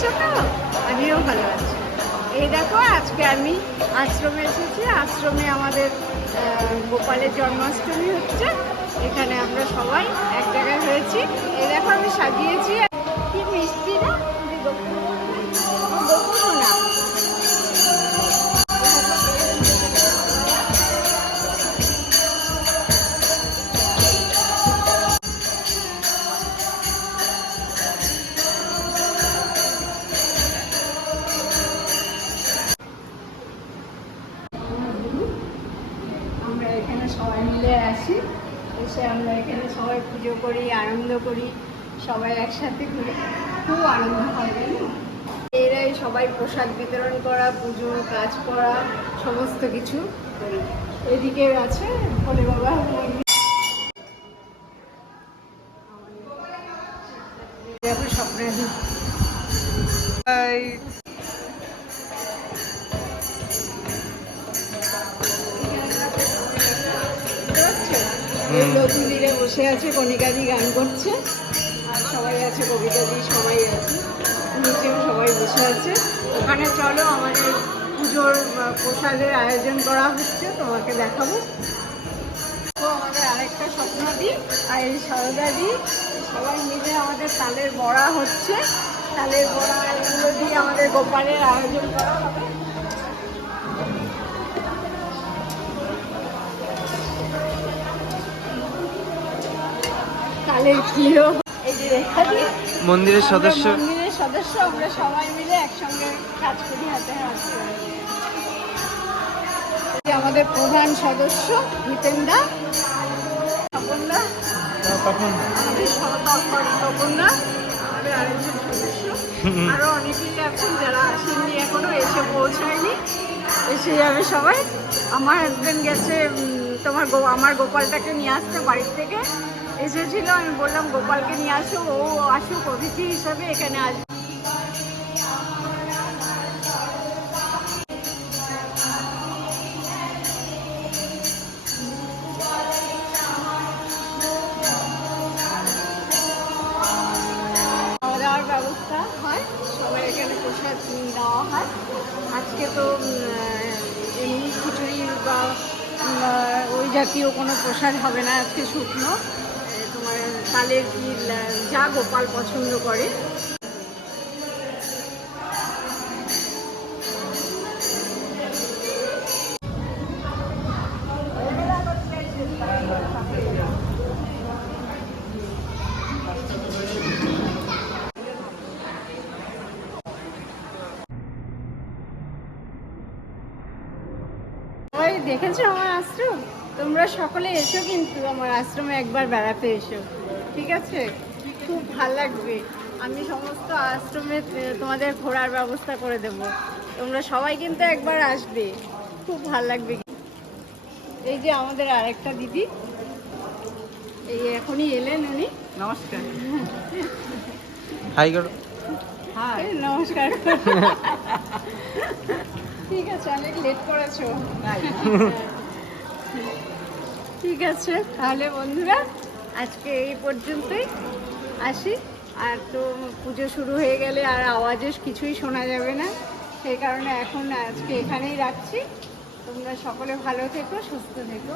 আছো তো? আমিও ভালো আছি। এই দেখো আজকে আমি আশ্রমে এসেছি। আশ্রমে আমাদের গোপালের জন্মাষ্টমী হচ্ছে। এখানে আমরা সবাই এক জায়গায় হয়েছি। এই দেখো আমি সাজিয়েছি। কি মিষ্টি না গোপু সোনা। আমরা এখানে সবাই মিলে আসি, এসে আমরা এখানে সবাই পুজো করি, আনন্দ করি, সবাই একসাথে ঘুরে খুব আনন্দ হয়। জানো, এরাই সবাই প্রসাদ বিতরণ করা, পুজো কাজ করা, সমস্ত কিছু করি। এদিকে আছে ভোলে বাবা মন্দির। দেখো স্বপ্নাদি লতুদিরে বসে আছে, কণিকাদি গান করছে, আর সবাই আছে, কবিতাদি সবাই আছে, নিচেও সবাই বসে আছে। ওখানে চলো, আমাদের পুজোর প্রসাদের আয়োজন করা হচ্ছে, তোমাকে দেখাবো। তো আমাদের আরেকটা স্বপ্নদি আর এই সারদাদি সবাই মিলে আমাদের তালের বড়া হচ্ছে। তালের বড়া এগুলো দিয়ে আমাদের গোপালের আয়োজন করা হবে। মন্দিরের সদস্য আমরা সবাই মিলে একসঙ্গে কাজ করি, হাতে হাত করে। আমাদের প্রধান সদস্য জিতেন্দা, তপনদা, তপনদা আমাদের আরেকজন সদস্য। আরো অনেকেই আছেন যারা আসেননি এখনো, এসে পৌঁছায়নি, এসে যাবে সবাই। আমার হাজবেন্ড গেছে আমার গোপালটাকে নিয়ে আসতে বাড়ির থেকে এসেছিল। আমি বললাম গোপালকে নিয়ে আসো, ও আসুক, অতিথি হিসাবে এখানে আসবে। খাওয়া দাওয়ার ব্যবস্থা হয়, সবাই এখানে প্রসাদ দেওয়া হয়। আজকে তো এমনি খিচুড়ি বা ওই জাতীয় কোনো প্রসাদ হবে না, আজকে শুকনো তোমার তালের যা গোপাল পছন্দ করে। সবাই দেখেছো আমার আশ্রম? তোমরা সকলে এসো কিন্তু আমার আশ্রমে একবার বেড়াতে এসো, ঠিক আছে? খুব ভালো লাগবে। আমি সমস্ত আশ্রমে তোমাদের ঘোরার ব্যবস্থা করে দেব। তোমরা সবাই কিন্তু একবার আসবে, খুব ভালো লাগবে। এই যে আমাদের আরেকটা দিদি, এই এখনই এলেন উনি। নমস্কার। হাই করো। হাই, নমস্কার। ঠিক আছে, অনেক লেট করেছো। ঠিক আছে, তাহলে বন্ধুরা আজকে এই পর্যন্তই, আসি। আর তো পুজো শুরু হয়ে গেলে আর আওয়াজে কিছুই শোনা যাবে না, সেই কারণে এখন আজকে এখানেই রাখছি। তোমরা সকলে ভালো থেকো, সুস্থ থেকো।